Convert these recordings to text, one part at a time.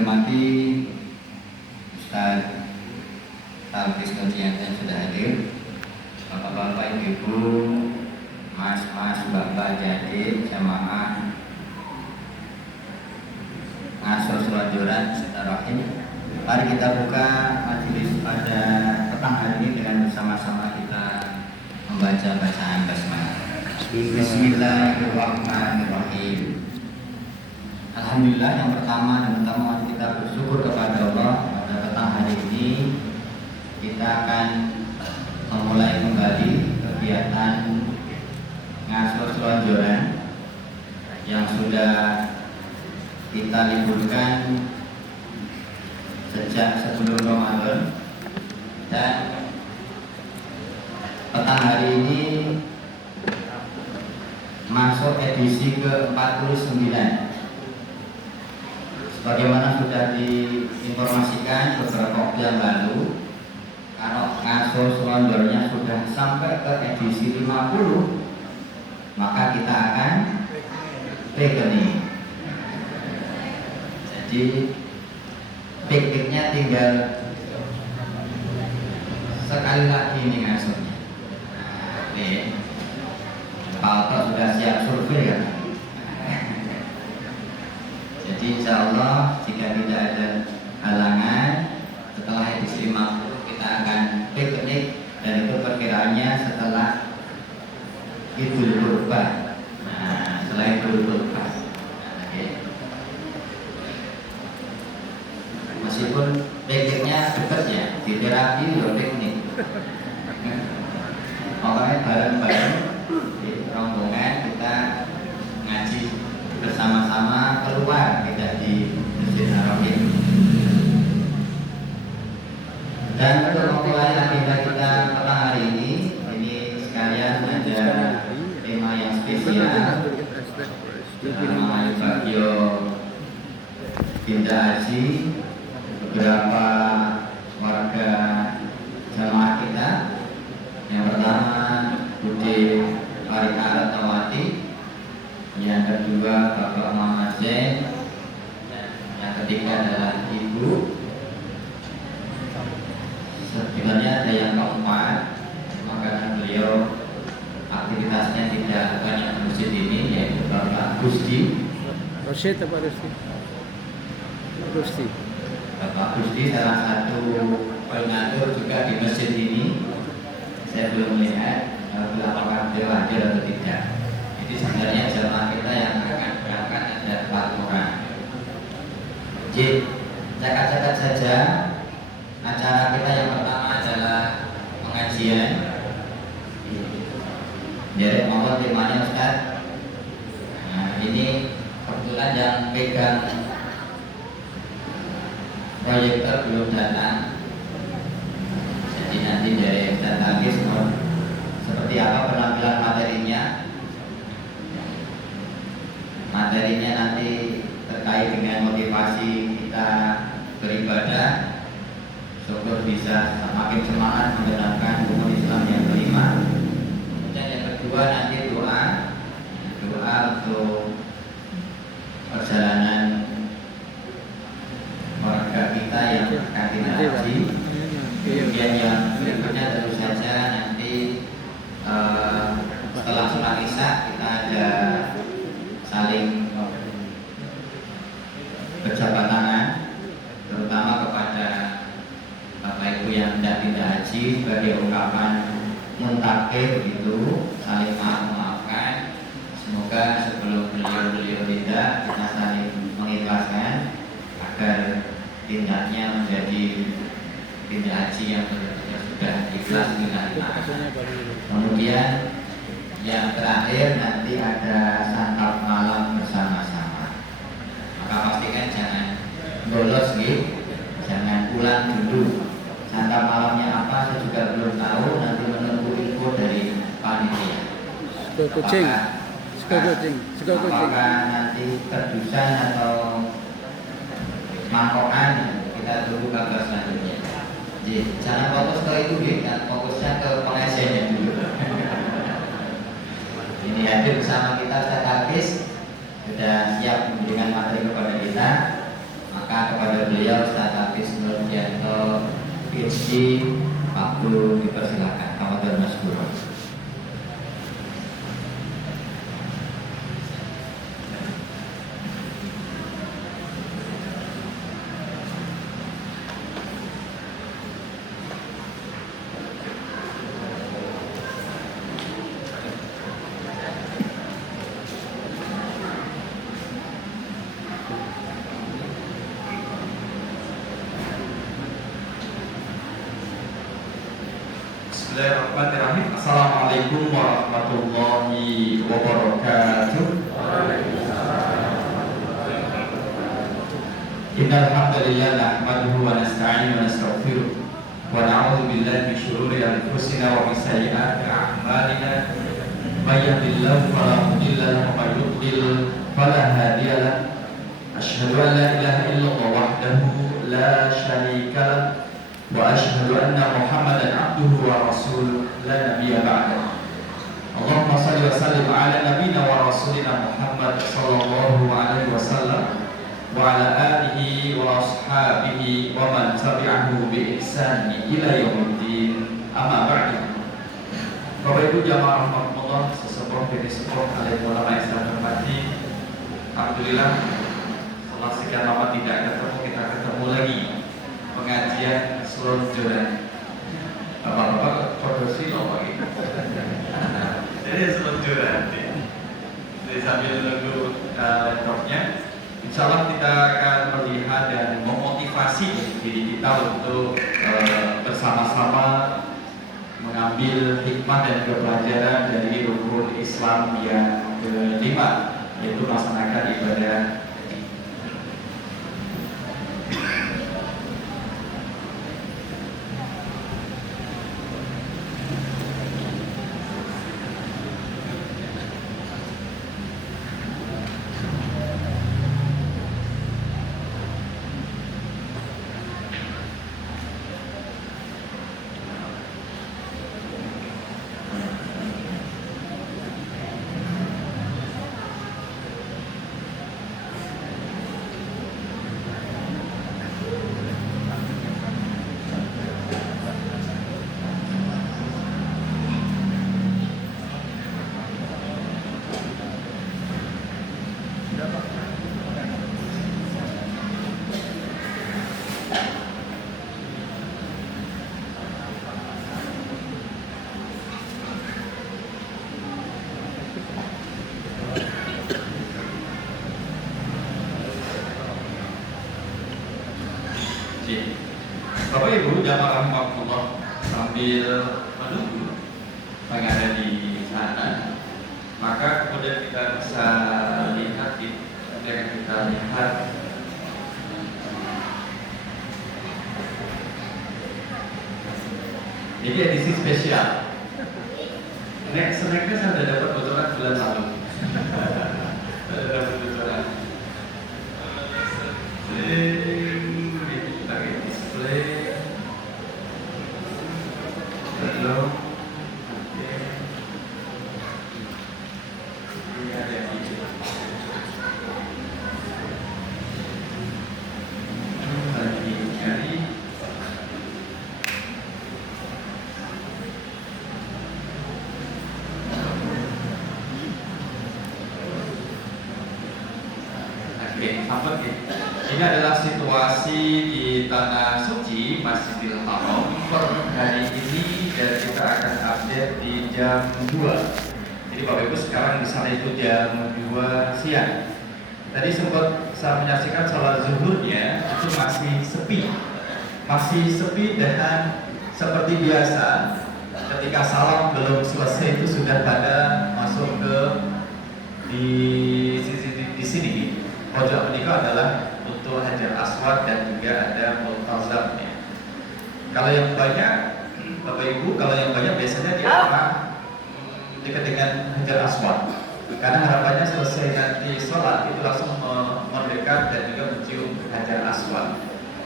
hormati Ustaz Talkis Nurjianto yang sudah hadir, Bapak-bapak, Ibu, Mas-mas, Bapak, Jadi, jamaah Ngasor Surajoran Sitarahim. Mari kita buka majelis pada petang hari ini dengan bersama-sama kita membaca bacaan basmalah. Bismillahirrahmanirrahim. Alhamdulillah, yang pertama mari kita bersyukur kepada Allah pada petang hari ini kita akan memulai kembali kegiatan Ngasor Surajoran yang sudah kita liburkan sejak sebelum Ramadan, dan petang hari ini masuk edisi ke-49. Sebagaimana sudah diinformasikan beberapa waktu yang lalu, kalau Ngasor Surajorannya sudah sampai ke edisi 50, maka kita akan rekening. Jadi pikniknya tinggal sekali lagi nih ngasornya. Nih, Pak Oto sudah siap survei kan? Jadi insya Allah jika tidak ada halangan, setelah edisi 50 kita akan piknik, dan itu perkiraannya setelah Idul Kurban. Nah, setelah Idul Kurban. Meskipun pikniknya dekat ya, di terapi loh piknik. Pokoknya bareng-bareng di rombongan kita ngaji bersama-sama keluar, tidak di Masjid Haram. Dan untuk memulai agenda kita petang hari ini sekalian ada tema yang spesial. Nama Bagio Binda Haji, beberapa warga jamaah kita. Yang pertama Budi Farika Ratawati, yang kedua Bapak Muhammad Zain, yang ketiga adalah Ibu. Sebenarnya ada yang keempat, maka beliau aktivitasnya tidak banyak di masjid ini, yaitu Bapak Gusti. Rosyid apa Rusti? Rusti. Bapak Gusti salah satu koordinator juga di masjid ini. Saya belum melihat apakah beliau hadir atau tidak. Jadi sebenarnya jamaah kita yang akan berangkat ada 4 orang. Jadi catat-catat saja. Acara kita yang pertama adalah pengajian. Jadi mohon temanya Ustaz. Nah, ini kebetulan yang pegang proyektor belum datang. Jadi nanti dari Ustaz Hafiz seperti apa penampilan materinya. Materinya nanti terkait dengan motivasi kita beribadah, syukur bisa semakin semangat menjalankan rukun Islam yang kelima. Kemudian yang kedua nanti doa untuk perjalanan warga kita yang akan kita haji. Kemudian yang berikutnya tentu saja nanti setelah sholat isya kita ada saling berjabat tangan, terutama kepada Bapak Ibu yang tidak haji, sebagai ungkapan muntakir begitu, saling maafkan. Semoga sebelum beliau tidak, kita saling mengikhlaskan agar tindaknya menjadi tindak haji yang benar-benar sudah ikhlas lillahi. Kemudian yang terakhir nanti ada santap malam bersama-sama. Maka pastikan jangan bolos gitu, jangan pulang dulu. Santap malamnya apa saya juga belum tahu, nanti menunggu info dari panitia. Apakah nanti terdusan atau mangkokan, kita tunggu kabar selanjutnya. Jadi jangan fokus ke itu, dan fokusnya ke pengajiannya dulu. Ini hadir bersama kita Ustaz Hafiz, sudah siap memberikan materi kepada kita. Maka kepada beliau Ustaz Hafiz Nurdianto PhD. Waktu dipersilakan. Tafadhol Maskur. Bismillahirrahmanirrahim. Assalamualaikum warahmatullahi wabarakatuh. Innal hamdalillah nahmaduhu wa nasta'inuhu wa nastaghfiruh wa na'udzu billahi min shururi anfusina wa min sayyiati a'malina. May yahdihillahu fala mudilla lahu wa may yudlil fala hadiya lahu. Asyhadu an la ilaha illallah wahdahu la syarika lahu wa asyhadu anna Muhammadan abduhu wa rasuluh la nabiyya ba'dahu. Allahumma shalli wa sallim ala nabiyyina wa rasulina Muhammad sallallahu alaihi wasallam wa ala alihi wa ashabihi wa man tabi'ahu bi ihsani ila yaumiddin. Amma ba'du. Bapak Ibu jamaah rahmatullah, sesepuh dari sepuh alim ulama yang saya hormati. Alhamdulillah setelah sekian lama tidak ketemu, kita ketemu lagi pengajian selonjoran. Bapak-bapak produksi loh gitu. Jadi selonjoran. Jadi sambil nunggu laptopnya, insya Allah kita akan melihat dan memotivasi diri kita untuk bersama-sama mengambil hikmah dan pelajaran dari rukun Islam yang kelima, yaitu melaksanakan ibadah. Bapak Ibu jamaah rahmatullah, sambil menunggu yang ada di sana, maka kemudian kita bisa lihat ini edisi spesial. Snacknya saya sudah dapat bocoran bulan lalu. Saya dapat bocoran. Kita display. Halo. Ini ada yang lagi cari. Ini adalah situasi di Tanah Suci Masjidil Haram per hari ini, dan kita akan update di jam 2. Jadi Bapak Ibu sekarang di sana itu jam 2 siang. Tadi sempat saya menyaksikan sholat zuhurnya itu masih sepi dan seperti biasa ketika salam belum selesai itu sudah pada masuk ke di sini. Pojok menikah adalah untuk Hajar Aswad dan juga ada Multazamnya. Kalau yang banyak, Bapak Ibu, kalau yang banyak biasanya di arah dekat dengan Hajar Aswad. Karena harapannya selesai nanti sholat itu langsung mendekat dan juga mencium Hajar Aswad.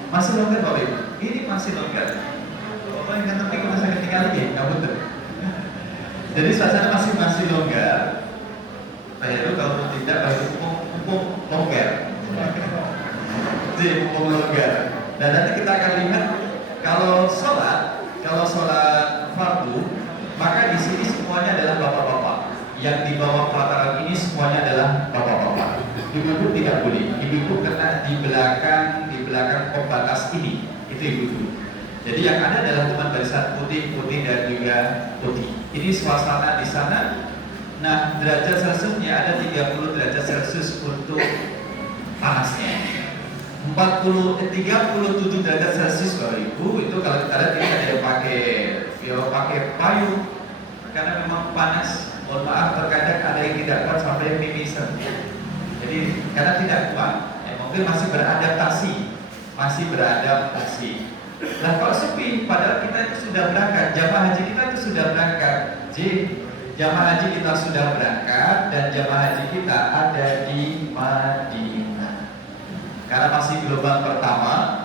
Masih longgar Bapak Ibu? Ini masih longgar. Bapak yang nanti kita sakit tinggal lagi, nggak betul. Jadi suasana masih longgar. Pak Heru kalau tidak Bapak Ibu longgar. Jadi mumpung longgar. Dan nanti kita akan lihat kalau sholat fardu, maka di sini semuanya adalah bapak-bapak. Yang di bawah pelataran ini semuanya adalah bapak-bapak. Ibu-ibu tidak boleh. Ibu-ibu kena di belakang pembatas ini. Itu ibu-ibu. Jadi yang ada adalah cuma barisan putih dan juga putih. Ini suasana di sana. Nah, derajat Celciusnya ada 30 derajat Celcius untuk panasnya. 37 derajat Celcius Bapak Ibu itu kalau kita lihat ini ada yang pakai payung karena memang panas. Mohon maaf terkadang ada yang tidak kuat sampai mimisan. Jadi karena tidak kuat, mungkin masih beradaptasi. Nah kalau sepi, padahal kita itu sudah berangkat, jamaah haji kita itu sudah berangkat. Jadi jamaah haji kita sudah berangkat dan jamaah haji kita ada di Madinah. Karena masih gelombang pertama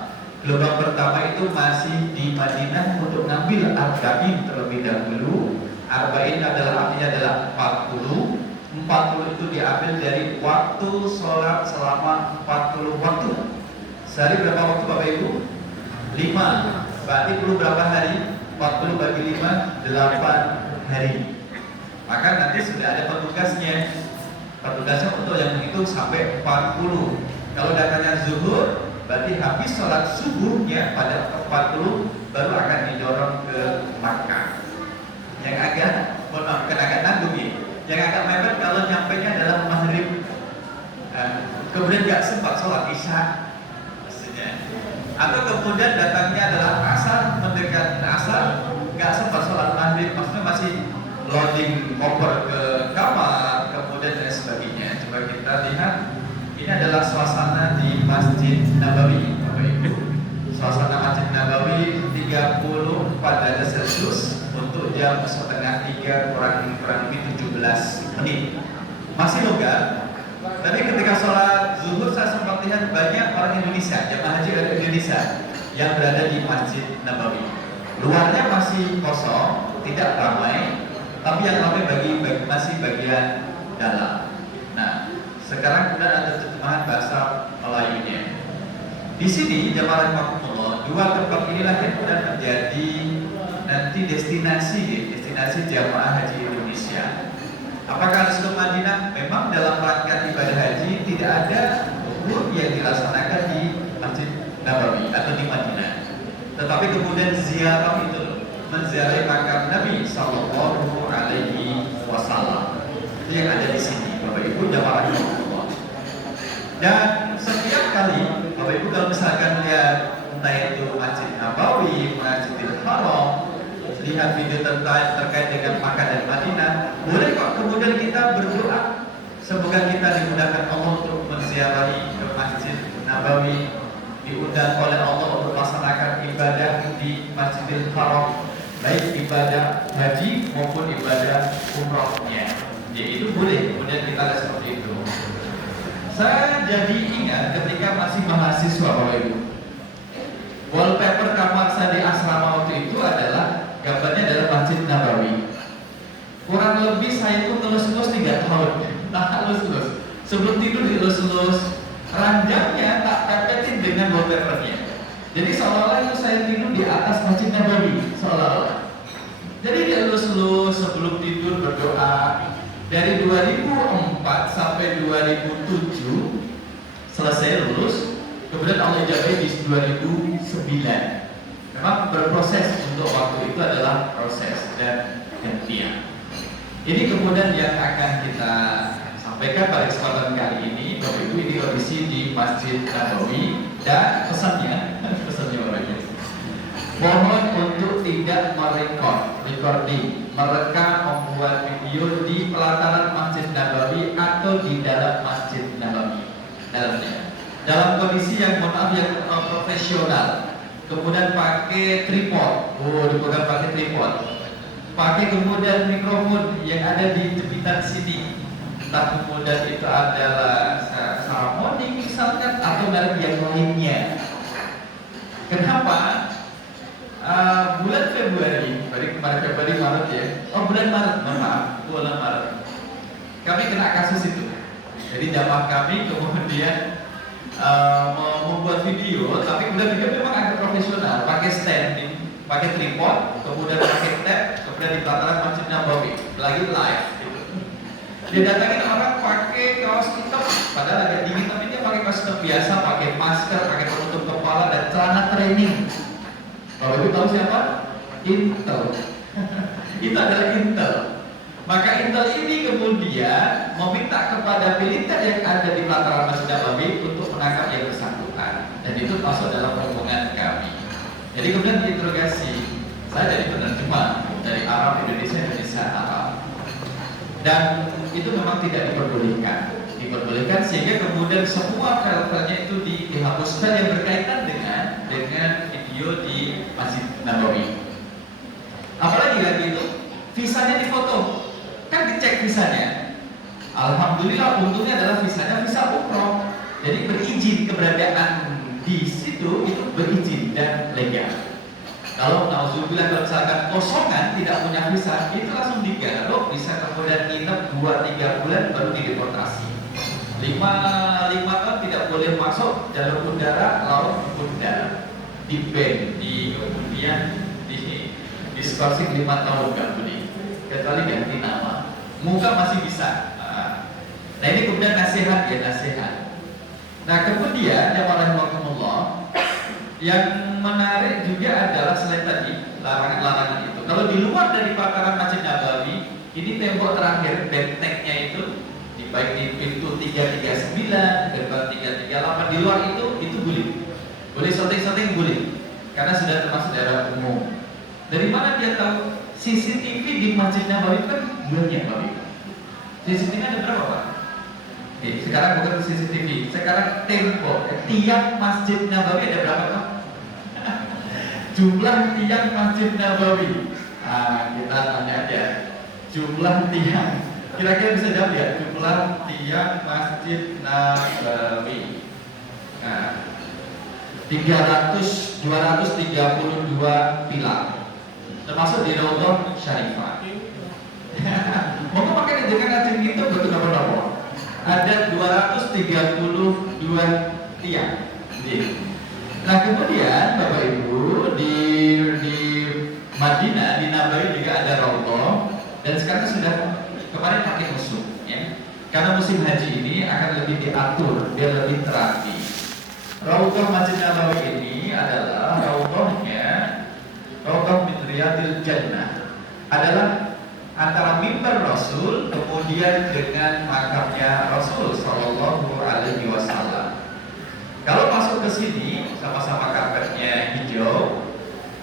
itu masih di Madinah untuk ngambil arba'in terlebih dahulu. Arba'in artinya adalah 40 itu diambil dari waktu sholat selama 40 waktu. Sehari berapa waktu Bapak Ibu? 5. Berarti perlu berapa hari? 40 bagi 5, 8 hari. Maka nanti sudah ada petugasnya untuk yang menghitung sampai 40. Kalau datanya zuhur, berarti habis sholat subuhnya pada 40 baru akan didorong ke Makkah. Yang agak nanggung ya. Yang agak mepet kalau nyampainya adalah maghrib. Kemudian nggak sempat sholat isya, maksudnya. Atau kemudian datangnya adalah asar, mendekati asar, nggak sempat sholat maghrib, maksudnya masih loading koper ke kamar, kemudian dan sebagainya. Coba kita lihat. Ini adalah suasana di Masjid Nabawi, Bapak Ibu. Suasana Masjid Nabawi 34 derajat Celcius untuk jam setengah 3 kurang lebih 17 menit. Masih longgar. Tapi ketika sholat zuhur saya sempat lihat banyak orang Indonesia, jamaah haji dari Indonesia yang berada di Masjid Nabawi. Luarnya masih kosong, tidak ramai, tapi yang ramai masih bagian dalam. Nah, sekarang kemudian ada terjemahan bahasa Melayunya. Di sini jamaah rahimahumullah, dua tempat inilah yang kemudian menjadi nanti destinasi jamaah haji Indonesia. Apakah harus ke Madinah? Memang dalam rangka ibadah haji tidak ada umur yang dilaksanakan di Masjid Nabawi atau di Madinah. Tetapi kemudian ziarah itu menziarahi makam Nabi Sallallahu Alaihi Wasallam. Itu yang ada di sini, Bapak Ibu jamaah rahimahumullah. Dan setiap kali Bapak Ibu kalau misalkan lihat entah itu Masjid Nabawi, Masjidil Haram, lihat video terkait dengan Makkah dan Madinah, boleh kok kemudian kita berdoa semoga kita dimudahkan Allah untuk menziarahi ke Masjid Nabawi, diundang oleh Allah untuk melaksanakan ibadah di Masjidil Haram, baik ibadah haji maupun ibadah umrohnya. Ya itu boleh, kemudian kita lihat seperti itu. Saya jadi ingat ketika masih mahasiswa Bapak Ibu, wallpaper kamar saya di asrama waktu itu adalah gambarnya adalah Masjid Nabawi. Kurang lebih saya itu ngelus-ngelus 3 tahun. Ngelus-ngelus. Sebelum tidur dilus-lus. Ranjangnya tak pepetin dengan wallpapernya. Jadi seolah-olah itu saya tidur di atas Masjid Nabawi, seolah-olah. Jadi dilus-lus sebelum tidur berdoa. Dari 2004 sampai 2007 selesai lulus, kemudian Allah ijabahi di 2009. Memang berproses untuk waktu itu adalah proses dan gantian. Ini kemudian yang akan kita sampaikan pada kesempatan kali ini, Bapak Ibu, ini kondisi di Masjid Nabawi dan pesannya Bapak Ibu. Mohon untuk tidak recording, merekam, membuat video di pelataran Masjid Nabawi atau di dalam Masjid Nabawi. Dalam kondisi yang profesional. Kemudian pakai tripod, dipegang pakai tripod. Pakai kemudian mikrofon yang ada di jepitan sini. Entah kemudian itu adalah Harmonic misalkan atau merek yang lainnya. Kenapa? Bulan Februari, kemarin Februari Maret ya. Bulan Maret, bulan Maret. Kami kena kasus itu. Jadi jamaah kami kemudian membuat video, tapi kemudian video memang agak profesional, pakai standing, pakai tripod, kemudian pakai tab, kemudian di pelataran Masjid Nabawi, lagi live. Gitu. Dia datangin orang pakai kaos hitam, padahal agak dingin, tapi dia pakai kaos hitam biasa, pakai masker, pakai penutup kepala dan celana training. Bapak Ibu tahu siapa? Intel. Itu adalah Intel. Maka Intel ini kemudian meminta kepada militer yang ada di pelataran Masjid Nabawi untuk menangkap yang bersangkutan, dan itu masuk dalam rombongan kami. Jadi kemudian diinterogasi, saya jadi penerjemah dari Arab Indonesia Arab, dan itu memang tidak diperbolehkan sehingga kemudian semua file-filenya itu dihapuskan yang berkaitan dengan video di Masjid Nabawi. Apalagi lagi itu visanya difoto. Kan dicek visanya. Alhamdulillah untungnya adalah visanya visa umroh. Jadi berizin, keberadaan di situ itu berizin dan legal. Kalau nauzubillah kalau misalkan kosongan tidak punya visa, itu langsung digaruk, bisa kemudian nginep 2-3 bulan baru dideportasi. 5 tahun tidak boleh masuk jalur udara, laut maupun darat. Di ban, kemudian diskorsing 5 tahun nggak boleh, kecuali ganti nama. Muka masih bisa. Nah ini kemudian nasihat ya, nasihat. Nah kemudian yang warahmatullah, yang menarik juga adalah selain tadi larangan-larangan itu. Kalau di luar dari pelataran Masjid Nabawi, ini tembok terakhir bentengnya itu, baik di pintu 339, gerbang 338, di luar itu boleh syuting boleh, karena sudah termasuk daerah umum. Dari mana dia tahu? CCTV di Masjid Nabawi kan banyak, Pak. CCTV ada berapa, Pak? Sekarang bukan CCTV, sekarang tembok tiang Masjid Nabawi ada berapa, Pak? Jumlah tiang Masjid Nabawi. Kita tanya aja. Jumlah tiang. Kira-kira bisa jawab ya? Jumlah tiang Masjid Nabawi. Nah, 232 pilar. Termasuk di Raudhah Syarifah. Mungkin makanya dengan ajeng itu betul apa? Ada 232 tiang. Nah kemudian Bapak Ibu di Madinah, di Nabawi juga ada Raudhah, dan sekarang sudah kemarin pakai musuh, ya. Karena musim haji ini akan lebih diatur, dia lebih terapi. Raudhah Masjid Nabawi ini adalah Raudhah min Riyadil Jannah, adalah antara mimbar Rasul kemudian dengan makamnya Rasul Sallallahu Alaihi Wasallam. Kalau masuk ke sini sama-sama karpetnya hijau,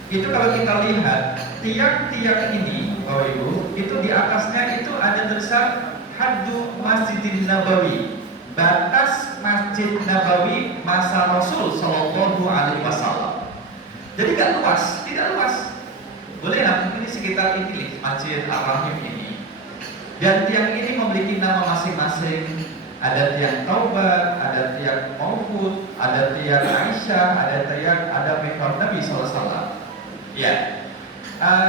itu kalau kita lihat tiang-tiang ini, Bapak Ibu, itu di atasnya itu ada tulisan Haddu Masjidin Nabawi, batas Masjid Nabawi masa Rasul Sallallahu Alaihi Wasallam. Jadi tidak luas. Boleh lah, ini sekitar ini Masjid Ar-Rahim ini. Dan tiang ini memiliki nama masing-masing. Ada tiang Taubat, ada tiang Maufud, ada tiang Aisyah, ada mimbar Nabi SAW. Ya,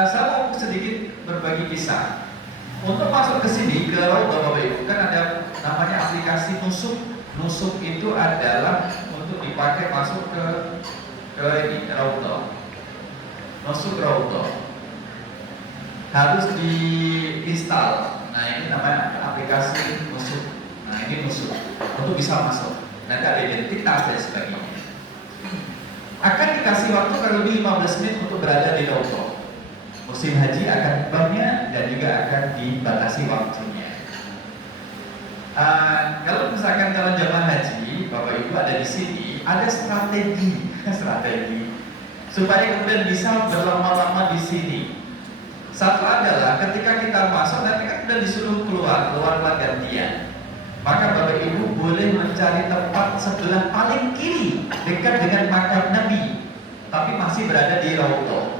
saya mau sedikit berbagi kisah. Untuk masuk ke sini ke Raudhah Bapak Ibu, kan ada namanya aplikasi Nusuk. Nusuk itu adalah untuk dipakai masuk ke ini Raudhah. Nusuk Raudhah harus diinstal. Nah ini namanya aplikasi Nusuk. Nah ini Nusuk untuk bisa masuk. Nanti ada identitas dan sebagainya. Akan dikasih waktu kurang lebih 15 menit untuk berada di Raudhah. Musim haji akan banyak dan juga akan dibatasi waktunya. Kalau misalkan calon jamaah haji, Bapak Ibu ada di sini, ada strategi supaya kemudian bisa berlama-lama di sini. Satu adalah ketika kita masuk nanti kan sudah disuruh keluar gantian. Maka Bapak Ibu boleh mencari tempat sebelah paling kiri dekat dengan makam Nabi, tapi masih berada di Raudhah.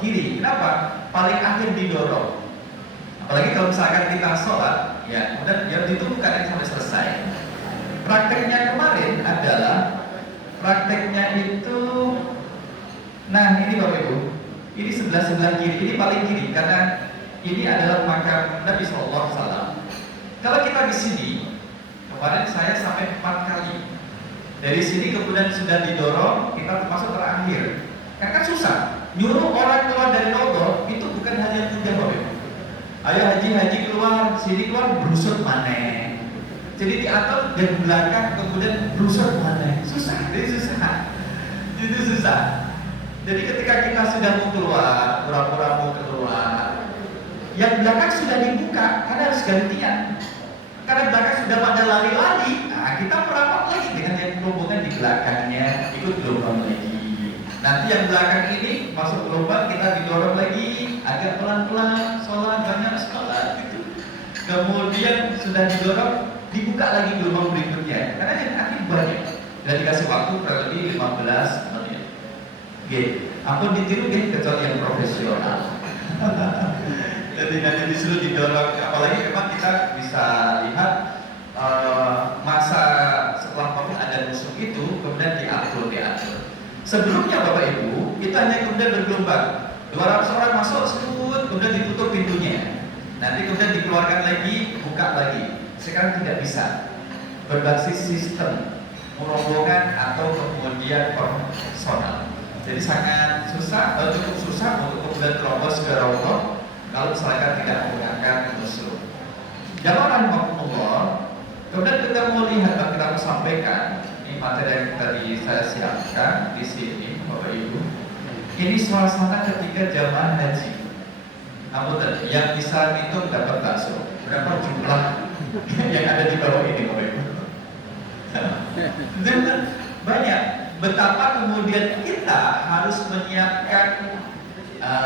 Kiri. Kenapa? Paling akhir didorong. Apalagi kalau misalkan kita sholat, ya kemudian ya ditunggu kan sampai selesai. Prakteknya kemarin adalah itu, nah ini Bapak Ibu, ini sebelah kiri, ini paling kiri karena ini adalah makam Nabi SAW. Kalau kita di sini, Kemarin saya sampai 4 kali. Dari sini kemudian sudah didorong, kita termasuk terakhir. Kan susah. Nyuruh orang keluar dari logo itu bukan hal yang mudah, Bapak Ibu. Ayo haji keluar, sini keluar berusut mana? Jadi diatur dari belakang kemudian berusut mana? Susah, itu susah. Jadi ketika kita sudah mau keluar, pura-pura mau keluar, yang belakang sudah dibuka karena harus gantian. Karena belakang sudah pada lari-lari, nah kita merapat lagi dengan yang rombongan di belakangnya ikut gelombang lagi. Nanti yang belakang ini masuk gelombang, kita didorong lagi agak pelan-pelan, sholat banyak sholat gitu. Kemudian sudah didorong, dibuka lagi gelombang berikutnya. Karena yang akhir banyak. Dan dikasih waktu kurang lebih 15 menit. Oke, ampun ditiru kecuali yang profesional. Jadi nanti disuruh didorong, apalagi memang kita bisa lihat masa setelah COVID ada musuh itu kemudian diatur. Sebelumnya Bapak Ibu, kita hanya kemudian bergelombang 200 orang masuk, kemudian ditutup pintunya. Nanti kemudian dikeluarkan lagi, buka lagi. Sekarang tidak bisa. Berbasis sistem rombongan atau kemudian personal. Jadi sangat susah, cukup susah untuk kemudian terobos ke rombongan kalau misalkan tidak menggunakan musuh. Jamaah rahimahumullah, kemudian kita mau lihat dan kita mau sampaikan ini materi yang tadi saya siapkan di sini, Bapak Ibu. Ini suasana ketika jamaah haji. Namun yang bisa itu dapat bakso. Berapa jumlah yang ada di bawah ini, Bapak Ibu? Banyak. Betapa kemudian kita harus menyiapkan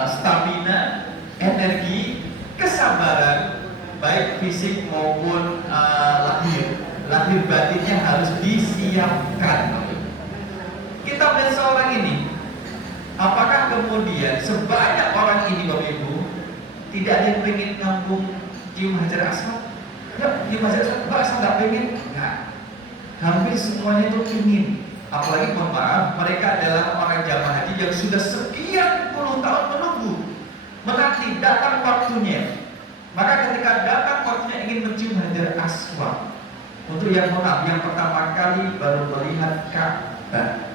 stamina, energi, kesabaran, baik fisik maupun lahir batinnya harus disiapkan. Kita melihat seorang ini, apakah kemudian sebanyak orang ini Bapak Ibu tidak ada yang ingin ngambung cium hajar aswad? Ya, cium hajar aswad, Pak, saya nggak pengen. Nggak, hampir semuanya itu ingin. Apalagi mohon maaf, mereka adalah orang jamaah haji yang sudah sekian puluh tahun menunggu, menanti datang waktunya. Maka ketika datang waktunya ingin mencium hajar aswad. Untuk yang mohon maaf, yang pertama kali baru melihat Ka'bah.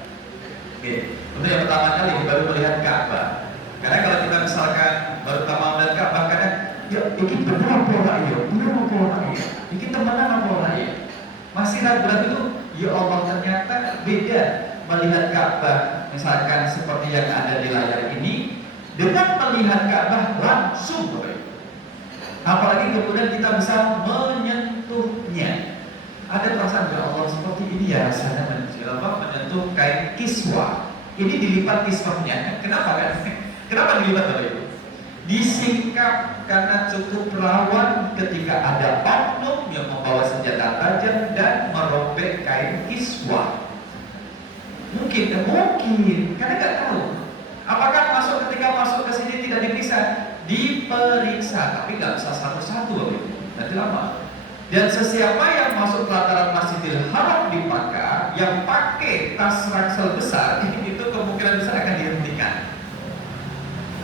Oke, untuk yang pertama kali baru melihat Ka'bah. Karena kalau kita misalkan baru pertama melihat Ka'bah, kadang ya ini benar apa ya, ini temenan apa ya, masih ragu-ragu itu. Ya Allah, ternyata beda melihat Ka'bah misalkan seperti yang ada di layar ini dengan melihat Ka'bah langsung. Apalagi kemudian kita bisa menyentuhnya. Ada perasaan ya Allah seperti ini ya rasanya menyentuh kain kiswah. Ini dilipat kiswahnya. Kenapa kan? Kenapa dilipat Bapak Ibu? Disingkap karena cukup rawan ketika ada oknum yang membawa senjata tajam dan merobek kain kiswah. Mungkin, karena nggak tahu. Apakah ketika masuk ke sini tidak diperiksa? Diperiksa, tapi nggak bisa satu-satu, nanti lama. Dan sesiapa yang masuk pelataran Masjidil Haram di Makkah yang pakai tas ransel besar, itu kemungkinan besar akan dihentikan.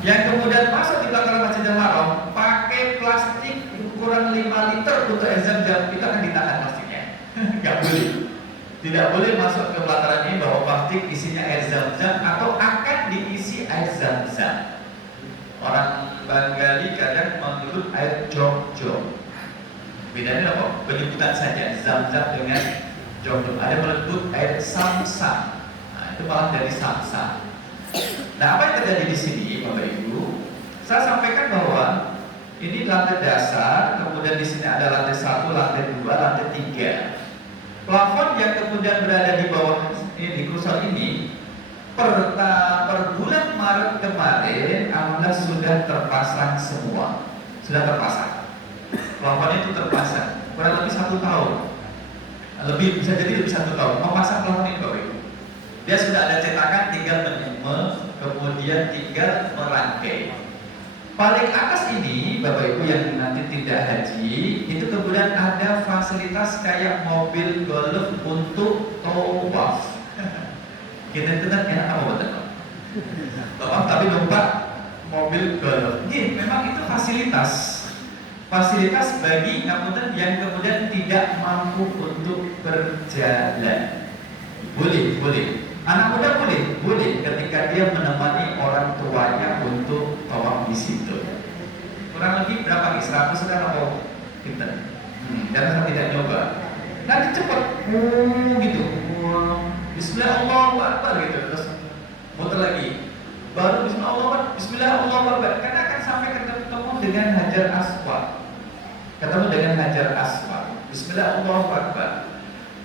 Yang kemudian masuk di pelataran Masjidil Haram pakai plastik ukuran 5 liter untuk air zam-zam, itu akan ditahan plastiknya. Nggak boleh. Tidak boleh masuk ke pelataran ini bawa plastik isinya air zam-zam atau akan diisi air zam-zam. Orang Bengali kadang menyebut air jog-jog. Bedanya apa? Penyebutan saja zam-zam dengan jog-jog. Ada menyebut air sam-sam. Nah, itu malah dari sam-sam. Nah, apa yang terjadi di sini, Bapak Ibu? Saya sampaikan bahwa ini lantai dasar, kemudian di sini ada lantai 1, lantai 2, lantai 3. Plafon yang kemudian berada di bawah ini, di kursa ini, per bulan Maret kemarin, alhamdulillah sudah terpasang semua, sudah terpasang. Plafon itu terpasang, kurang lebih 1 tahun, lebih bisa jadi lebih 1 tahun. Memasang plafon ini, Bapak Ibu, dia sudah ada cetakan, tinggal kemudian tinggal merangkai. Paling atas ini, Bapak Ibu yang nanti tidak haji, itu kemudian ada fasilitas kayak mobil golf untuk tawaf. Kita enak apa betul? Tawaf tapi numpak mobil golf. Ini memang itu fasilitas. fasilitas bagi ngapunten yang kemudian tidak mampu untuk berjalan. Boleh, boleh. Anak muda boleh ketika dia menemani orang tuanya untuk tawaf di situ. Kurang lebih berapa nih? 100 kan atau pinter? Karena saya tidak nyoba. Nanti cepat, gitu. Bismillah Allahu Akbar gitu. Terus muter lagi. Baru Bismillah Allahu Akbar, Bismillah Allahu Akbar. Karena akan sampai ketemu dengan Hajar Aswad. Ketemu dengan Hajar Aswad. Bismillah Allahu Akbar.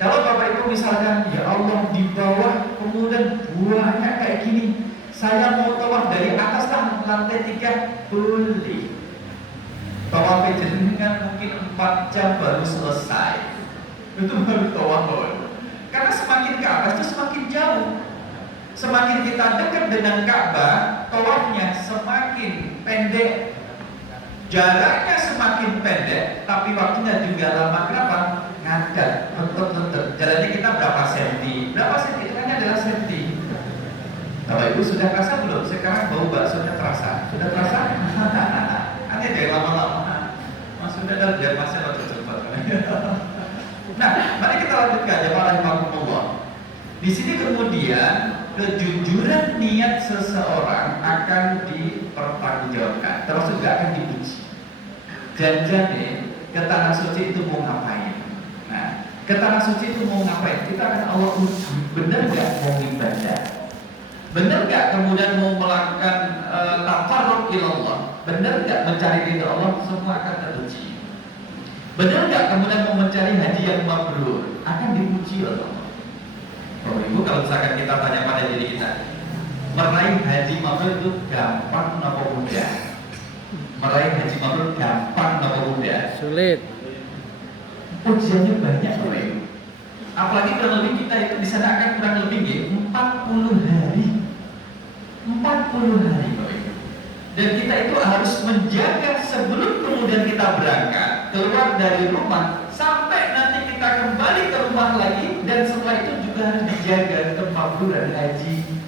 Kalau Bapak Ibu misalkan, ya Allah di bawah kemudian buahnya kayak gini, saya mau tawaf dari atas lah lantai 3, boleh. Tawaf jenengan mungkin 4 jam baru selesai. Itu baru tawaf. Karena semakin ke atas itu semakin jauh. Semakin kita dekat dengan Ka'bah, tawafnya semakin pendek. Jaraknya semakin pendek, tapi waktunya juga lama. Kenapa? Ngadat, tetap. Jalannya kita berapa senti? Berapa senti? Itu kan adalah senti. Bapak Ibu sudah terasa belum? Sekarang bau baksonya terasa. Sudah terasa? Nanti deh lama-lama. Sudah ada dia masih waktu cepat. Nah, mari kita lanjutkan ya para rahimahumullah. Di sini kemudian kejujuran niat seseorang akan dipertanggungjawabkan, termasuk juga akan diuji. Janjane ke tanah suci itu mau ngapain? Nah, ke tanah suci itu mau ngapain? Kita akan Allah uji. Benar nggak mau ibadah? Benar nggak kemudian mau melakukan tafarruq ilallah? Benar nggak mencari ridha Allah? Semua akan teruji. Benar nggak kemudian mau mencari haji yang mabrur? Akan diuji oleh Allah. Bapak Ibu, kalau misalkan kita tanya pada diri kita, meraih haji mabrur itu gampang atau mudah? Meraih haji mabrur gampang atau mudah? Sulit. Ujiannya banyak, Bapak Ibu. Apalagi kurang lebih kita itu di sana akan kurang lebih 40 hari. 40 hari, Bapak Ibu. Dan kita itu harus menjaga sebelum kemudian kita berangkat keluar dari rumah sampai nanti kita kembali ke rumah lagi, dan setelah itu juga harus dijaga kemabruran haji.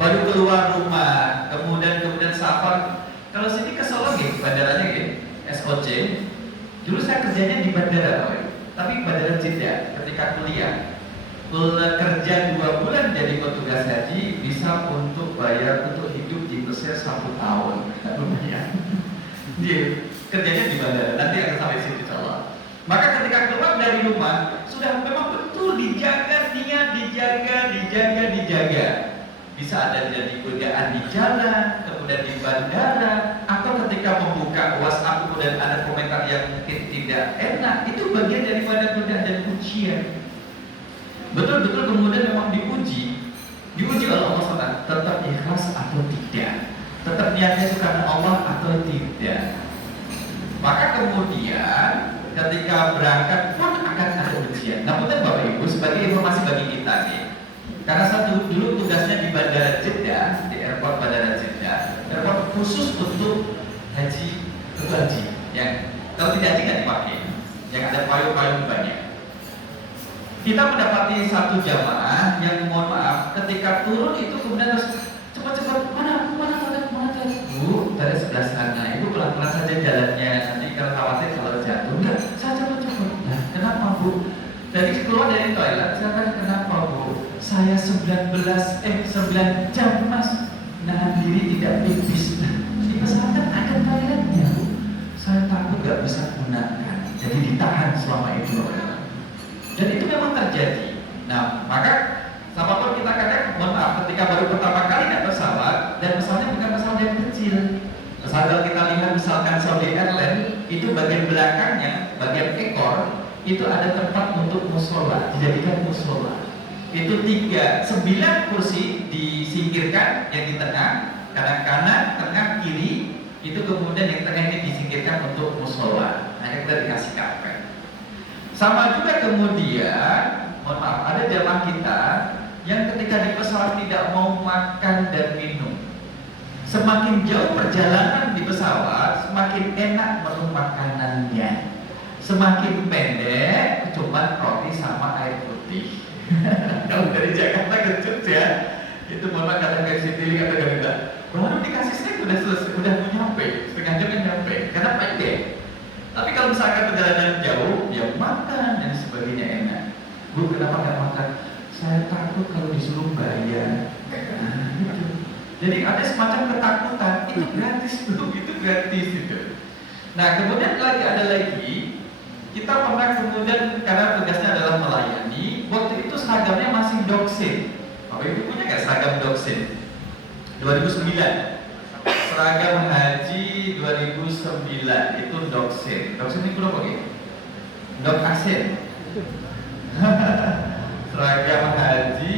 Baru keluar rumah, kemudian safar. Kalau sini ke Solo bandaranya SOC. Dulu saya kerjanya di bandara, tapi bandara Jeddah. Ketika kuliah, kerja 2 bulan jadi petugas haji bisa untuk bayar untuk hidup di Mesir 1 tahun. Lumayan. Dia kerjanya di bandara. Nanti akan sampai situ insyaallah. Maka ketika keluar dari rumah sudah memang betul dijaga niat, dijaga. Bisa ada jadi godaan di jalan, kemudian di bandara, atau ketika membuka WhatsApp kemudian ada komentar yang mungkin tidak enak. Itu bagian daripada godaan dan ujian. Betul-betul kemudian memang diuji oleh Allah SWT. Tetap ikhlas atau tidak? Tetap niatnya itu karena Allah atau tidak? Maka kemudian ketika berangkat pun akan ada ujian. Namun Bapak Ibu, sebagai informasi bagi kita nih, karena saya dulu tugasnya di Bandara Jeddah, di airport Bandara Jeddah, airport khusus untuk haji, yang kalau tidak haji nggak dipakai, yang ada payung-payung banyak. Kita mendapati satu jamaah yang mohon maaf, ketika turun itu kemudian harus cepat-cepat mana Bu, dari sebelah sana, Ibu pelan-pelan saja jalannya, nanti kalau khawatir kalau jatuh, enggak, saya cepat-cepat. Nah, kenapa Bu? Dari keluar dari toilet, saya tanya kenapa Bu? Saya 9 jam Mas, nahan diri tidak pipis. Di pesawat ada toiletnya Bu. Saya takut nggak bisa gunakan, jadi ditahan selama itu. Dan itu memang terjadi. Nah, maka siapapun kita kadang, mohon maaf, ketika baru pertama kali naik pesawat, dan pesawatnya bukan pesawat yang kecil. Pesawat kalau kita lihat misalkan Saudi Airlines, itu bagian belakangnya, bagian ekor, itu ada tempat untuk musola, dijadikan musola. Itu 9 kursi disingkirkan, yang di tengah, kanan, tengah, kiri, itu kemudian yang tengah ini disingkirkan untuk musola. Nah, kita dikasih karpet. Sama juga kemudian, mohon maaf, ada jamaah kita yang ketika di pesawat tidak mau makan dan minum. Semakin jauh perjalanan di pesawat, semakin enak menu makanannya. Semakin pendek, cuma roti sama air putih. Kalau dari Jakarta ke Jogja, itu mohon maaf kata ke Siti kata Garuda, baru dikasih snack udah selesai, udah mau nyampe, setengah jam yang nyampe, karena pendek. misalkan perjalanan jauh, ya makan dan sebagainya enak. Bu, kenapa nggak makan? Saya takut kalau disuruh bayar. Nah, gitu. Jadi ada semacam ketakutan, itu gratis tuh, itu gratis gitu. Nah kemudian ada lagi, kita pernah kemudian karena tugasnya adalah melayani, waktu itu seragamnya masih doksin. Bapak Ibu punya nggak seragam doksin? 2009, seragam haji 2009 itu doksin. Doksin itu apa gitu? Dok asin. Seragam haji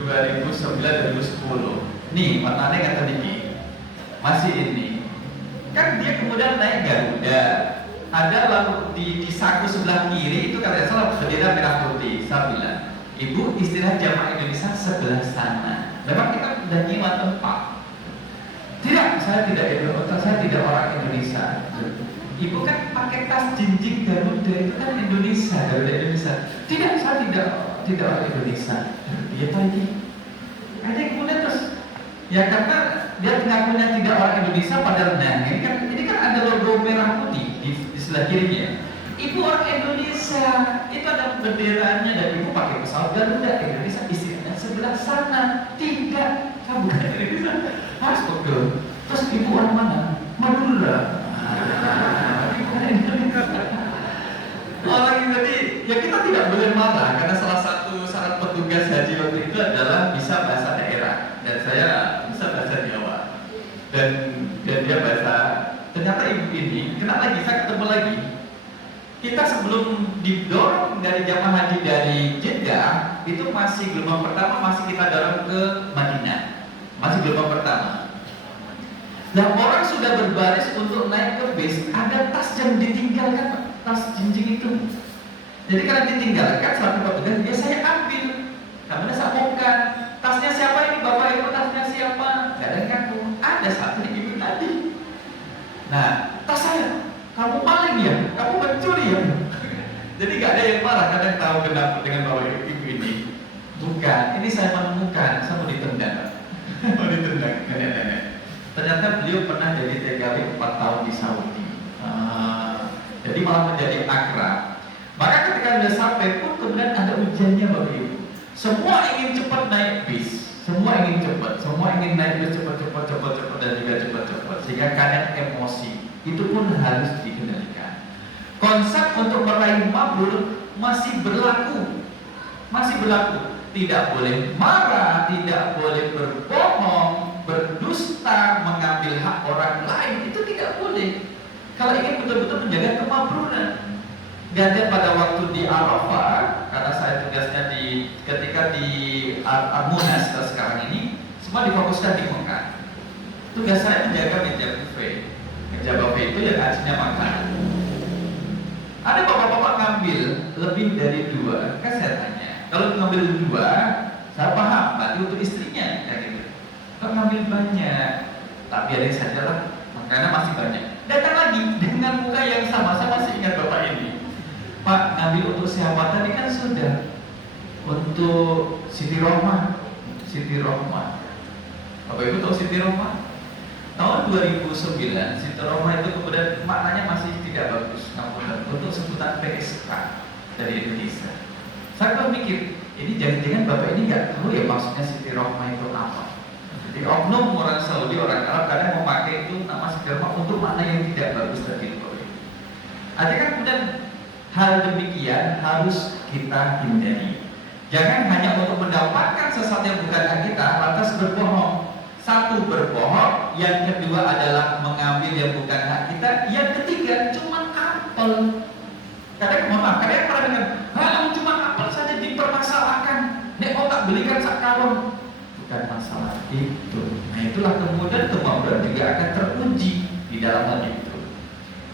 2009-2010. Nih, matanya kata Diki, masih ini. Kan dia kemudian naik Garuda. Ada lalu di saku sebelah kiri itu kalau salah bendera merah putih. Saya bilang, Ibu istirahat jamaah Indonesia sebelah sana. Memang kita udah nyimak tempat. Tidak, saya tidak orang Indonesia. Ibu kan pakai tas jinjing Garuda itu kan Indonesia, Garuda Indonesia. Tidak, saya tidak orang Indonesia. Dia tadi. Ada yang kemudian terus, ya karena dia mengakunya tidak orang Indonesia padahal ini kan ada logo merah putih di sebelah kirinya. Ibu orang Indonesia, itu ada benderanya dan ibu pakai pesawat Garuda Indonesia istrinya sebelah sana. Tidak, kamu bukan Indonesia. Harus betul. Terus ibu orang mana? Madura. Orang yang tadi, ya kita tidak boleh marah karena salah satu syarat petugas haji waktu itu adalah bisa bahasa daerah dan saya bisa bahasa Jawa dan dia bahasa. Ternyata ibu ini, kena lagi, saya ketemu lagi. Kita sebelum didorong dari jamaah haji dari Jeddah itu masih gelombang pertama masih kita dorong ke Madinah, masih gelombang pertama. Nah orang sudah berbaris untuk naik ke bis, ada tas yang ditinggalkan, tas jinjing itu. Jadi karena ditinggalkan, selalu petugas dia saya ambil, kemudian saya bongkar. Tasnya siapa ini bapak ibu? Tasnya siapa? Gak ada yang ngaku. Ada satu ibu tadi. Nah tas saya, kamu maling ya? Kamu mencuri ya? Jadi gak ada yang marah karena tahu kenapa dengan bapak ibu ini. Bukan, ini saya menemukan, saya mau ditendang. Mau ditendang, nenek-nenek. Ternyata beliau pernah jadi TKW 4 tahun di Saudi. Jadi malah menjadi akrab. Maka ketika sudah sampai pun kemudian ada ujiannya Bapak Ibu. Semua ingin cepat naik bis, semua ingin cepat, semua ingin naik bis cepat dan juga cepat. Sehingga kadang emosi itu pun harus dikendalikan. Konsep untuk meraih mabrur masih berlaku. Tidak boleh marah, tidak boleh berbohong, berdusta, mengambil hak orang lain, itu tidak boleh. Kalau ingin betul-betul menjaga kemabruran. Dan pada waktu di Arafah, karena saya tugasnya ketika di Munas sekarang ini, semua difokuskan di Mekah. Tugas saya menjaga meja buffet. Meja buffet itu yang hasilnya makanan. Ada bapak-bapak ngambil lebih dari 2, kan saya tanya. Kalau ngambil 2, saya paham, berarti untuk istrinya, kayak gitu. Kalau ngambil banyak, tapi ada yang saja lah, karena masih banyak. Datang lagi dengan muka yang sama, saya masih ingat bapak ini. Pak, ngambil untuk siapa tadi kan sudah. Untuk Siti Rohmah. Bapak Ibu tahu Siti Rohmah? Tahun 2009, Siti Rohmah itu kemudian maknanya masih tidak bagus. Untuk sebutan PSK dari Indonesia. Saya tuh mikir, ini jangan-jangan bapak ini nggak tahu ya maksudnya Siti Rohmah itu apa. Jadi oknum orang Saudi, orang Arab kadang memakai itu nama Siti Rohmah untuk makna yang tidak bagus tadi. Artinya kan kemudian hal demikian harus kita hindari. Jangan hanya untuk mendapatkan sesuatu yang bukan hak kita, lantas berbohong. Satu, berbohong. Yang kedua adalah mengambil yang bukan hak kita. Yang ketiga, cuma apel. Kadang pernah dengar, cuma apel saja dipermasalahkan. Nek mau tak belikan sak karung. Bukan masalah itu. Nah itulah kemudian kemampuan juga akan teruji di dalam hal itu.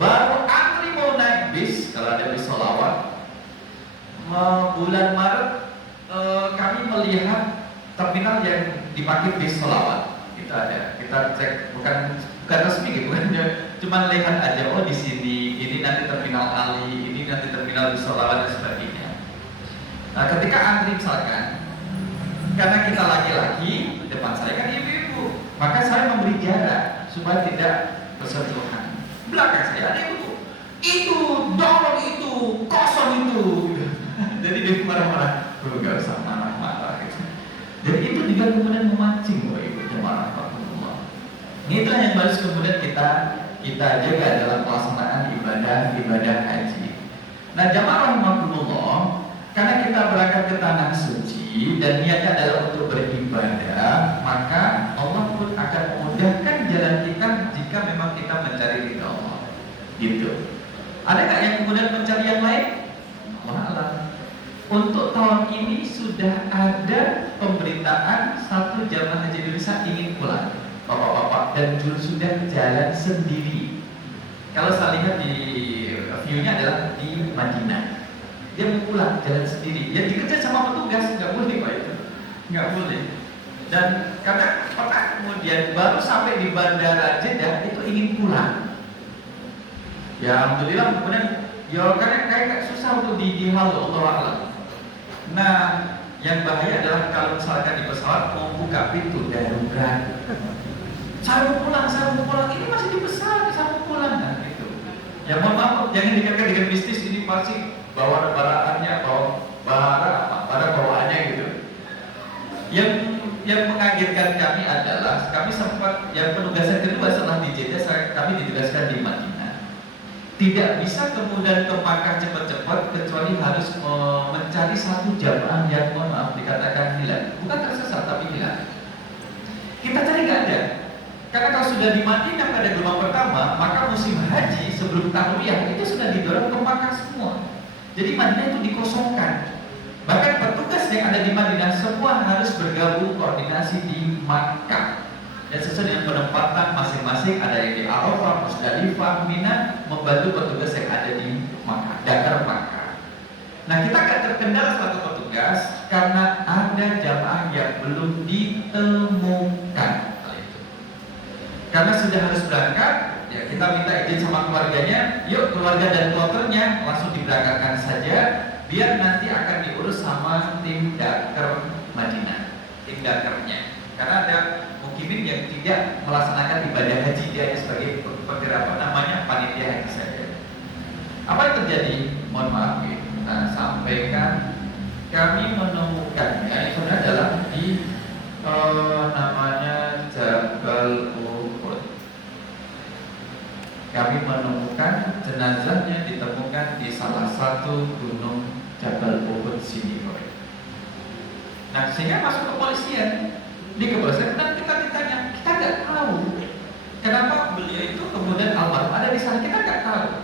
Baru antri mau naik bis, kalau ada bis sholawat, bulan Maret kami melihat terminal yang dipakai bis sholawat. Itu ada, kita cek, bukan resmi gitu, cuma lihat aja, oh di sini, ini nanti terminal Ali, ini nanti terminal bis sholawat dan sebagainya. Nah ketika antri misalkan, karena kita laki-laki, depan saya kan ibu-ibu, maka saya memberi jarak supaya tidak bersentuhan. Belakang saya ada ibu, itu dorong itu kosong itu. Jadi dia marah-marah, nggak usah marah-marah gitu. Jadi itu juga kemudian memancing bahwa ibu marah Allah. Ini itulah yang harus kemudian kita jaga dalam pelaksanaan ibadah haji. Nah, jamaah rahimakumullah, karena kita berangkat ke tanah suci dan niatnya adalah untuk beribadah, maka Allah pun akan memudahkan jalan kita jika memang kita mencari ridha Allah. Gitu. Ada nggak yang kemudian mencari yang lain? Allah alam. Untuk tahun ini sudah ada pemberitaan satu jamaah haji Indonesia ingin pulang, bapak-bapak, dan sudah jalan sendiri. Kalau saya lihat di view-nya adalah di Madinah. Dia mau pulang jalan sendiri. Yang dikejar sama petugas, nggak boleh Pak itu, nggak boleh. Dan karena pernah kemudian baru sampai di bandara Jeddah itu ingin pulang. Ya alhamdulillah kemudian ya karena kayak susah untuk dihalau Allah alam. Nah, yang bahaya adalah kalau misalkan di pesawat mau buka pintu darurat. Saya mau pulang, ini masih di pesawat, saya mau pulang, nah gitu. Ya mohon maaf, jangan dikaitkan dengan bisnis, ini pasti bawa baraannya, bara bawaannya gitu. Yang mengagetkan kami adalah kami sempat yang penugasan kedua setelah di Jeddah, kami ditugaskan di Madinah. Tidak bisa kemudian ke Makkah cepat-cepat kecuali harus mencari satu jamaah yang mohon maaf dikatakan hilang, bukan tersesat tapi hilang. Kita cari nggak ada, karena kalau sudah di Madinah pada gelombang pertama, maka musim haji sebelum tarwiyah itu sudah didorong ke Makkah semua. Jadi Madinah itu dikosongkan. Bahkan petugas yang ada di Madinah semua harus bergabung koordinasi di Makkah. Dan sesuai dengan penempatan masing-masing, ada yang di Arafah, Musdalifah, Mina, membantu petugas yang ada di Makkah, Dakar Makkah. Nah, kita akan terkendala selaku petugas karena ada jamaah yang belum ditemukan. Karena sudah harus berangkat, ya kita minta izin sama keluarganya, yuk keluarga dan kloternya langsung diberangkatkan saja, biar nanti akan diurus sama tim Dakar Madinah, tim Dakarnya. Karena ada mukimin yang tidak melaksanakan ibadah haji, dia hanya sebagai panitia haji saja. Apa yang terjadi? Mohon maaf, kita sampaikan kami menemukannya itu adalah di namanya Jabal Uhud. Kami menemukan jenazahnya ditemukan di salah satu gunung Jabal Uhud sini. Nah, sehingga masuk ke kepolisian. Di kepolisian dan kita ditanya, kita nggak tahu kenapa beliau itu kemudian almarhum ada di sana, kita nggak tahu.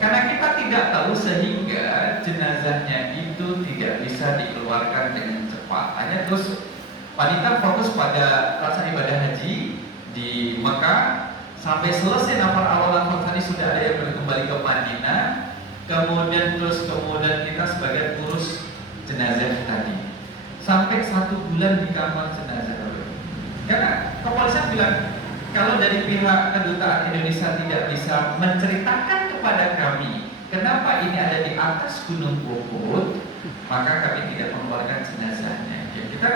Karena kita tidak tahu sehingga jenazahnya itu tidak bisa dikeluarkan dengan cepat. Hanya terus wanita fokus pada pelaksanaan ibadah haji di Mekah sampai selesai nafar awal tadi sudah ada yang kembali ke Madinah. Kemudian kita sebagai urus jenazah tadi. Sampai 1 bulan di kamar jenazah. Karena kepolisian bilang kalau dari pihak kedutaan Indonesia tidak bisa menceritakan kepada kami kenapa ini ada di atas gunung Uhud, maka kami tidak mengeluarkan jenazahnya. Ya, kita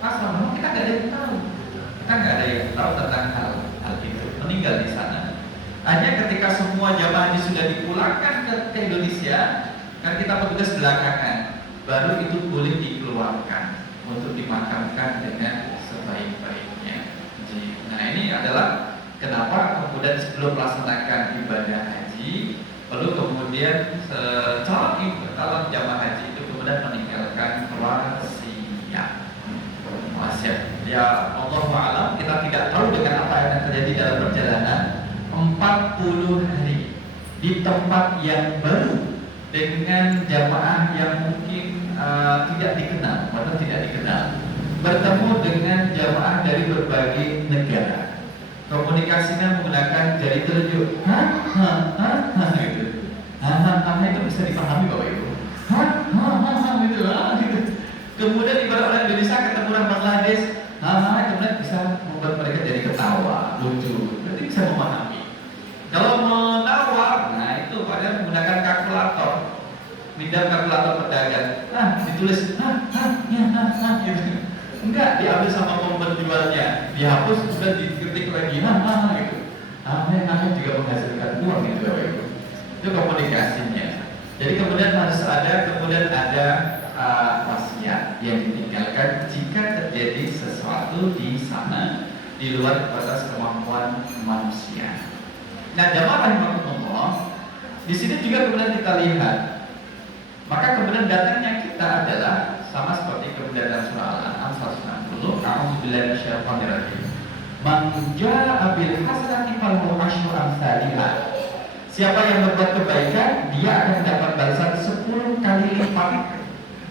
pasrah, kita nggak ada yang tahu. Kita nggak ada yang tahu tentang hal itu. Meninggal di sana. Hanya ketika semua jamaah haji sudah dipulangkan ke Indonesia, kan kita petugas belakangan, baru itu boleh dikeluarkan untuk dimakamkan dengan sebaik-baiknya. Nah, ini adalah kenapa kemudian sebelum melaksanakan ibadah haji perlu kemudian calon jamaah haji itu kemudian meninggalkan wasiat. Ya Allah alam, kita tidak tahu dengan apa yang akan terjadi dalam perjalanan 40 hari di tempat yang baru dengan jamaah yang mungkin tidak dikenal, bertemu dengan jamaah dari berbagai negara. Komunikasinya menggunakan jari telunjuk. Gitu. Itu bisa dipahami Bapak Ibu. Gitu. Kemudian ibarat orang Indonesia ketemu orang Bangladesh, kemudian bisa membuat mereka jadi ketawa, lucu. Berarti bisa memahami. Kalau menawar, nah itu padahal menggunakan kalkulator. Minta kalkulator pedagang, ditulis, gitu. Enggak, diambil sama penjualnya, dihapus, sudah diketik lagi, gitu. Juga menghasilkan uang gitu. Itu komunikasinya. Jadi kemudian harus ada wasiat yang ditinggalkan jika terjadi sesuatu di sana di luar batas kemampuan manusia. Nah, jamaah rahimakumullah, di sini juga kemudian kita lihat, maka kemudian datangnya kita adalah sama seperti kemudian dalam surah Al-An'am 160, A'udzubillahi minasyaitonir rajim. Man jaa'a bil hasanati falahu asyru amsalihha. Siapa yang berbuat kebaikan, dia akan mendapat balasan 10 kali lipat.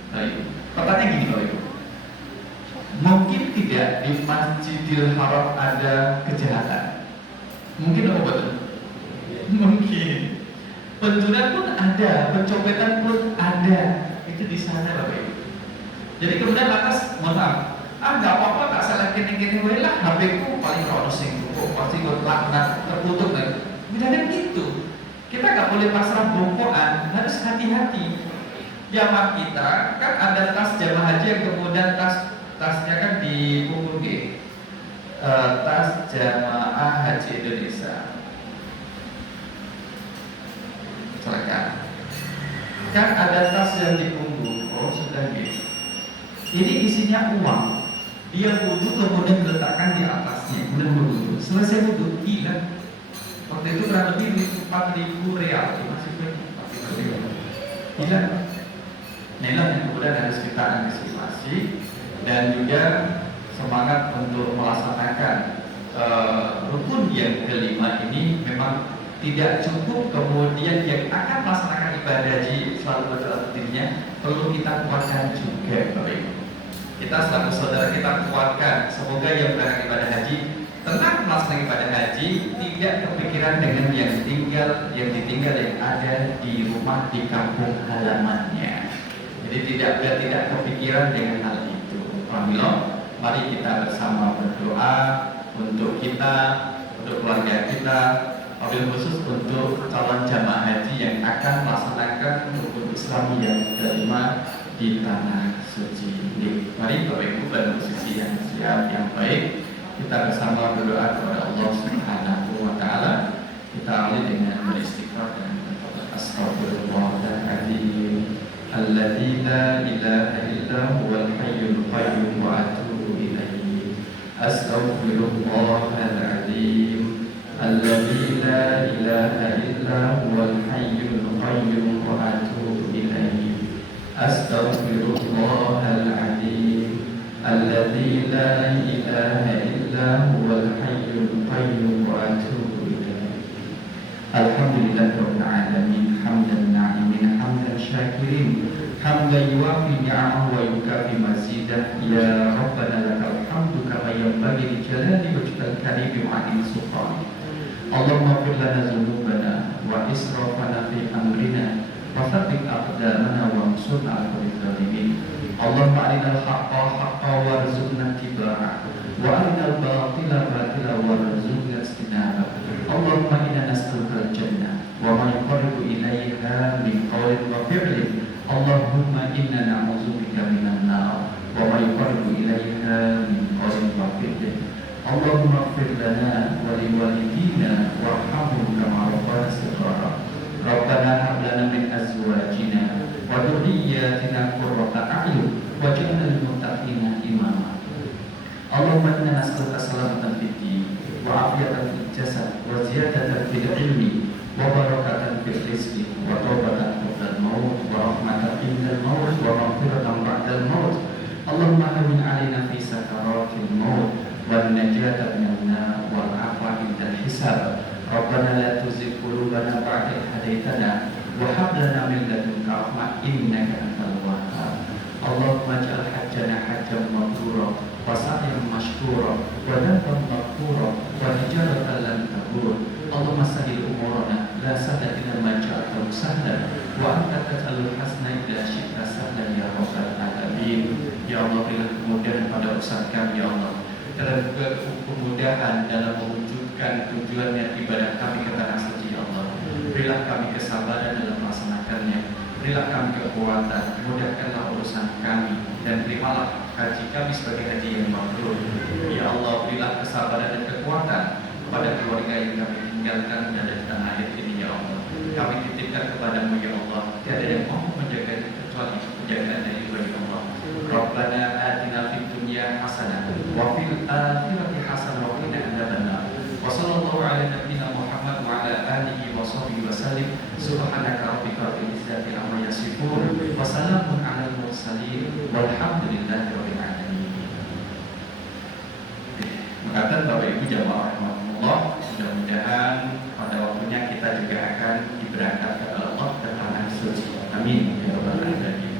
Baik. Pertanyaan gini Bapak Ibu. Mungkin tidak di Masjidil Haram ada kejahatan. Mungkin apa betul? Mungkin. Pencurian pun ada, pencopetan pun ada. Itu di sana Bapak Ibu. Jadi kemudian lantas, mohon maaf, nggak apa-apa, tak salah kini-kini lah, HP ku paling rono sing kok pasti gue laknat tertutup lagi. Tidak ada gitu. Kita nggak boleh pasrah bokokan, harus hati-hati. Jamaah kita kan ada tas jamaah haji yang kemudian tasnya kan dipunggung tas jamaah haji Indonesia. Silakan. Kan ada tas yang dipunggung, oh sudah gitu. Ini isinya uang. Dia wudhu kemudian diletakkan di atasnya, kemudian wudhu. Selesai wudhu, hilang. Waktu itu kurang lebih 4.000 real, masih hilang. Inilah yang kemudian harus kita antisipasi dan juga semangat untuk melaksanakan rukun yang kelima ini. Memang tidak cukup kemudian yang akan melaksanakan ibadah haji selalu berdoa dirinya, perlu kita kuatkan juga Bapak Ibu. Kita selaku saudara kita kuatkan, semoga yang berangkat ibadah haji tenang melaksanakan ibadah haji, tidak kepikiran dengan yang ditinggal yang ada di rumah di kampung halamannya. Jadi tidak kepikiran dengan hal itu. Alhamdulillah, mari kita bersama berdoa untuk kita, untuk keluarga kita, wabil khusus untuk calon jamaah haji yang akan melaksanakan rukun Islam yang kelima di tanah suci ini. Mari Bapak Ibu pada posisi yang siap, yang baik, kita bersama berdoa kepada Allah Subhanahu wa Ta'ala. Kita awali dengan beristighfar dan berdoa. Astagfirullahaladzim, alladzi la ilaha illa huwal hayyul qayyum wa atubu ilaihi. Astaghfirullahaladzim, alladzi la ilaha illa huwal hayyul qayyum wa atubu ilaihi. Astaghfirullahaladzim, alladzi la ilaha illa huwal hayyul qayyum wa atubu ilaihi. Alhamdulillahirabbil alamin, hamdan na'imin, hamdan syakirin, hamdan yuwafi ni'amahu wa yukafi mazidah. Ya Rabbana lakal hamdu kama yanbaghi li jalali wajhikal karim wa 'azimi sultanik. Allahumma ighfir lana dzunubana wa israfana fi amrina wa thabbit aqdamana wa ansurna 'alal zalimin. Allahumma arinal haqqa haqqan warzuqna ittiba'ah wa arinal batila batila warzuqna ijtinabah. Allahumma inna nas'aluka al-jannah wa ma yuqarribu ilayha min qawlin wa fi'lin. Allahumma inna na'udzubika minan nar wa ma yuqarribu ilayha min qawlin wa fi'lin. Allahumma ighfir lana wa liwalidina warhamhum kama rabbayana shighara. Rabbana hab lana min azwajina wa dhurriyyatina qurrata a'yun waj'alna lil muttaqina imama. Allahumma inna nas'aluka salamatan fid din wa afiyatan fil jasad wa ziyadatan fil ilmi wa barakatan fil rizqi wa tawbatan qabla al-maut wa rahmatan indal maut wa maghfiratan ba'dal maut. Allahumma hawwin 'alaina fi sakaratil maut wa najata minan nar wal 'afwa indal hisab. Rabbana la tuzigh qulubana ba'da idh hadaytana wa hab lana min ladunka rahmah innaka antal wahhab. Allahumma ij'al hajjana hajjan mabrura wa sa'yan mashkura wa dhanban maghfura wa hijaratan lan tabur. Allahumma sahhil umurana la sahla illa ma ja'altahu sahlan wa anta taj'alul hasana idza syi'ta sahlan ya rabbal alamin. Ya Allah, berilah kemudahan pada usaha kami ya Allah, dan juga kemudahan dalam mewujudkan tujuannya ibadah kami ke tanah suci ya Allah. Berilah kami kesabaran dalam melaksanakannya. Berilah kami kekuatan, mudahkanlah urusan kami, dan terimalah haji kami sebagai haji yang mabrur. Ya Allah, berilah kesabaran dan kekuatan kepada keluarga yang kami tinggalkan dan di tanah air ini ya Allah. kami titipkan kepadamu ya Allah. Tiada yang mampu menjaga kecuali penjagaan dari Allah. Rabbana atina fid dunya hasanah wa fil akhirati hasanah wa qina adzabannar. Wa sallallahu ala nabiyyina Muhammad wa ala alihi wa sahbihi wa sallim. Subhanaka rabbika rabbil izzati amma yasifun wa salamun alal mursalin walhamdulillahi rabbil alamin. Mengatakan Bapak Ibu jamaah rahmatullah, mudah-mudahan pada waktunya kita juga akan diberangkatkan oleh Allah ke tanah suci. Amin ya rabbal alamin.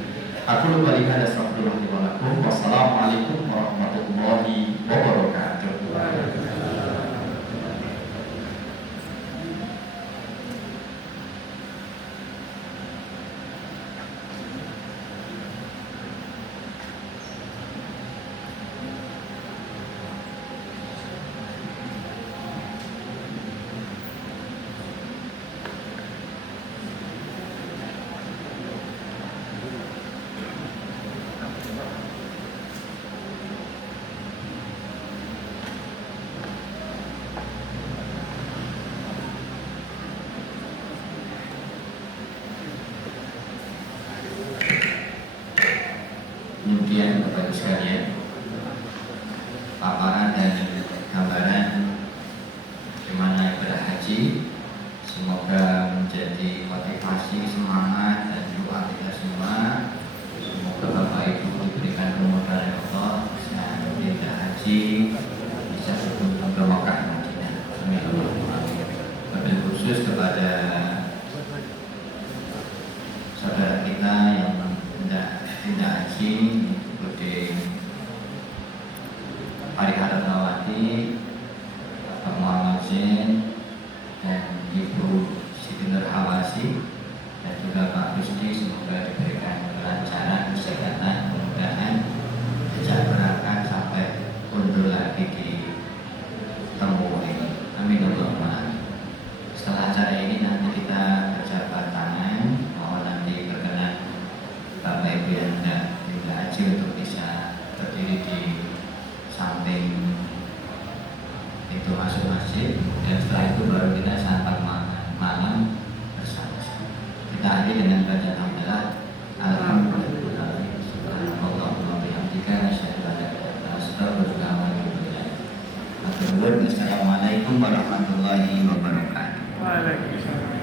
Aku lupa lihat astagfirullahaladzim. Wassalamualaikum warahmatullahi wabarakatuh. Kemudian Bapak Ibu sekalian, paparan dan gambaran bagaimana ibadah haji semoga menjadi motivasi, semangat dan doa kita semua. Semoga Bapak Ibu diberikan kemudahan Allah bisa beribadah haji, bisa berkunjung ke Mekah dan Madinah. Amin. Wabil khusus kepada saudara kita yang tidak haji seperti Hari Haratawati, Bapak Muhammad Zain dan Ibu Siti Nur Hawasi dan juga Pak Gusti, semoga diberikan kelancaran, kesehatan, kemudahan sejak berangkat sampai undur lagi di Tempuh ini. Amin Allahumma amin. Setelah acara ini nanti kita berjabat tangan, mohon nanti berkenan Bapak Ibu yang tidak haji untuk bisa berdiri di samping itu masuk masjid, dan setelah itu baru kita santap malam bersama. Kita akhiri dengan bacaan hamdalah. Alhamdulillah. Subhanallah wa bihamdika asyhadu an la ilaha illa anta astaghfiruka wa atubu ilaik. Assalamualaikum warahmatullahi wabarakatuh. Waalaikumsalam.